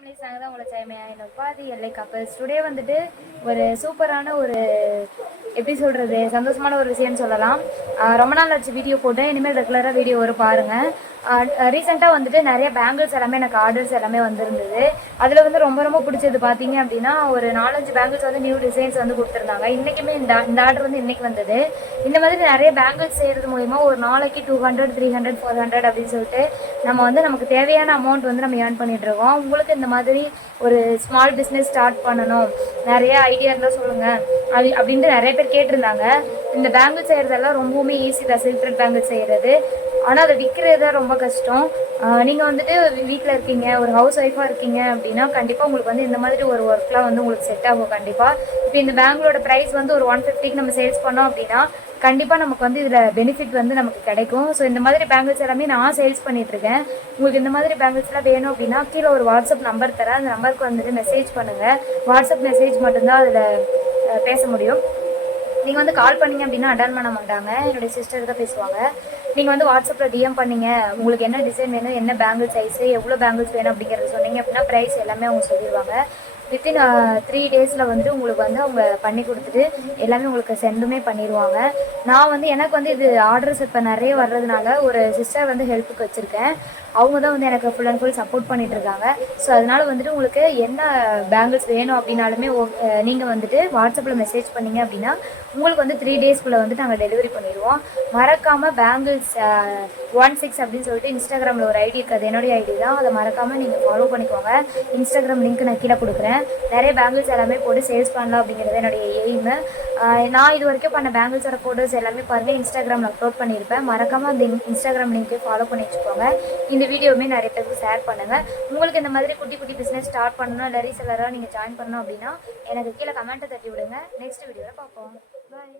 Families நாங்கள் தான் உங்களை சேமையா என்ன உபாதி எல்லை கப்பல்ஸ் டுடே வந்துட்டு ஒரு சூப்பரான ஒரு எப்படி சொல்கிறது சந்தோஷமான ஒரு விஷயம்னு சொல்லலாம். ரொம்ப நாள் ஆச்சு வீடியோ போட்டேன், இனிமேல் ரெகுலராக வீடியோ வரும் பாருங்கள். ரீசெண்டாக வந்துட்டு நிறைய பேங்கிள்ஸ் எல்லாமே எனக்கு ஆர்டர்ஸ் எல்லாமே வந்திருந்தது. அதில் வந்து ரொம்ப ரொம்ப பிடிச்சது பார்த்தீங்க அப்படின்னா ஒரு 4-5 பேங்கிள்ஸ் வந்து நியூ டிசைன்ஸ் வந்து கொடுத்துருந்தாங்க. இன்றைக்குமே இந்த ஆர்டர் வந்து இன்றைக்கி வந்தது. இந்த மாதிரி நிறைய பேங்கிள்ஸ் செய்கிறது மூலிமா ஒரு நாளைக்கு 200, 300, 400 அப்படின்னு சொல்லிட்டு நம்ம வந்து நமக்கு தேவையான அமௌண்ட் வந்து நம்ம ஏர்ன் பண்ணிட்டு இருக்கோம். உங்களுக்கு இந்த மாதிரி ஒரு ஸ்மால் பிஸ்னஸ் ஸ்டார்ட் பண்ணணும், நிறைய ஐடியா இருந்தால் சொல்லுங்கள் அப்படின்ட்டு நிறைய பேர் கேட்டிருந்தாங்க. இந்த பேங்கிள் செய்கிறதெல்லாம் ரொம்பவுமே ஈஸி தான், சில்ட்ரட் பேங்கிள் செய்கிறது. ஆனால் அதை விற்கிறது தான் ரொம்ப கஷ்டம். நீங்கள் வந்துட்டு வீட்டில் இருக்கீங்க, ஒரு ஹவுஸ் ஒய்ஃபாக இருக்கீங்க அப்படின்னா கண்டிப்பாக உங்களுக்கு வந்து இந்த மாதிரி ஒரு ஒர்க்லாம் வந்து உங்களுக்கு செட் ஆகும் கண்டிப்பாக. இப்போ இந்த பேங்கிளோட ப்ரைஸ் வந்து ஒரு 150க்கு நம்ம சேல்ஸ் பண்ணோம் அப்படின்னா கண்டிப்பாக நமக்கு வந்து இதில் பெனிஃபிட் வந்து நமக்கு கிடைக்கும். ஸோ இந்த மாதிரி பேங்கிள்ஸ் எல்லாமே நான் சேல்ஸ் பண்ணிகிட்ருக்கேன். உங்களுக்கு இந்த மாதிரி பேங்கிள்ஸ்லாம் வேணும் அப்படின்னா கீழே ஒரு வாட்ஸ்அப் நம்பர் தரேன், அந்த நம்பருக்கு வந்துட்டு மெசேஜ் பண்ணுங்கள். வாட்ஸ்அப் மெசேஜ் மட்டும்தான் அதில் பேச முடியும். நீங்கள் வந்து கால் பண்ணிங்க அப்படின்னா அட்டன் பண்ண மாட்டாங்க, என்னுடைய சிஸ்டர் தான் பேசுவாங்க. நீங்கள் வந்து வாட்ஸ்அப்பில் டிஎம் பண்ணிங்க, உங்களுக்கு என்ன டிசைன் வேணும், என்ன பேங்கிள் சைஸு, எவ்வளோ பேங்கிள்ஸ் வேணும் அப்படிங்கிறத சொன்னீங்க அப்படின்னா ப்ரைஸ் எல்லாமே அவங்க சொல்லிடுவாங்க. வித்தின் 3 டேஸில் வந்துட்டு உங்களுக்கு வந்து அவங்க பண்ணி கொடுத்துட்டு எல்லாமே உங்களுக்கு சென்டுமே பண்ணிடுவாங்க. நான் வந்து எனக்கு வந்து இது ஆர்டர்ஸ் இப்போ நிறைய வர்றதுனால ஒரு சிஸ்டர் வந்து ஹெல்ப்புக்கு வச்சுருக்கேன். அவங்க தான் வந்து எனக்கு ஃபுல் அண்ட் ஃபுல் சப்போர்ட் பண்ணிகிட்ருக்காங்க. ஸோ அதனால் வந்துட்டு உங்களுக்கு என்ன பேங்கிள்ஸ் வேணும் அப்படின்னாலுமே நீங்கள் வந்துட்டு வாட்ஸ்அப்பில் மெசேஜ் பண்ணிங்க அப்படின்னா உங்களுக்கு வந்து 3 டேஸ்க்குள்ளே வந்துட்டு நாங்கள் டெலிவரி பண்ணிடுவோம். மறக்காமல் பேங்கிள்ஸ் 16 அப்படின்னு சொல்லிட்டு இன்ஸ்டாகிராமில் ஒரு ஐடி இருக்குது, அது என்னுடைய ஐடி தான். அதை மறக்காமல் நீங்கள் ஃபாலோ பண்ணிக்கோங்க. இன்ஸ்டாகிராம் லிங்க் நான் கீழே கொடுக்குறேன். நிறைய பேங்கிள்ஸ் எல்லாமே போட்டு சேல்ஸ் பண்ணலாம் அப்படிங்கிறது என்னுடைய எய்மு. நான் இது வரைக்கும் பண்ண பேங்கிள்ஸோட ஃபோட்டோஸ் எல்லாமே பாருங்கள், இன்ஸ்டாகிராமில் அப்லோட் பண்ணியிருப்பேன். மறக்காமல் அந்த இன்ஸ்டாகிராம் லிங்க்கே ஃபாலோ பண்ணி வச்சுக்கோங்க. இந்த வீடியோவுமே நிறைய பேருக்கு ஷேர் பண்ணுங்கள். உங்களுக்கு இந்த மாதிரி குட்டி குட்டி பிஸ்னஸ் ஸ்டார்ட் பண்ணணும், இல்லை ரீசெல்லராக நீங்கள் ஜாயின் பண்ணணும் அப்படின்னா எனக்கு கீழே கமெண்ட்டை தட்டி விடுங்க. நெக்ஸ்ட் வீடியோவில் பார்ப்போம். பாய்.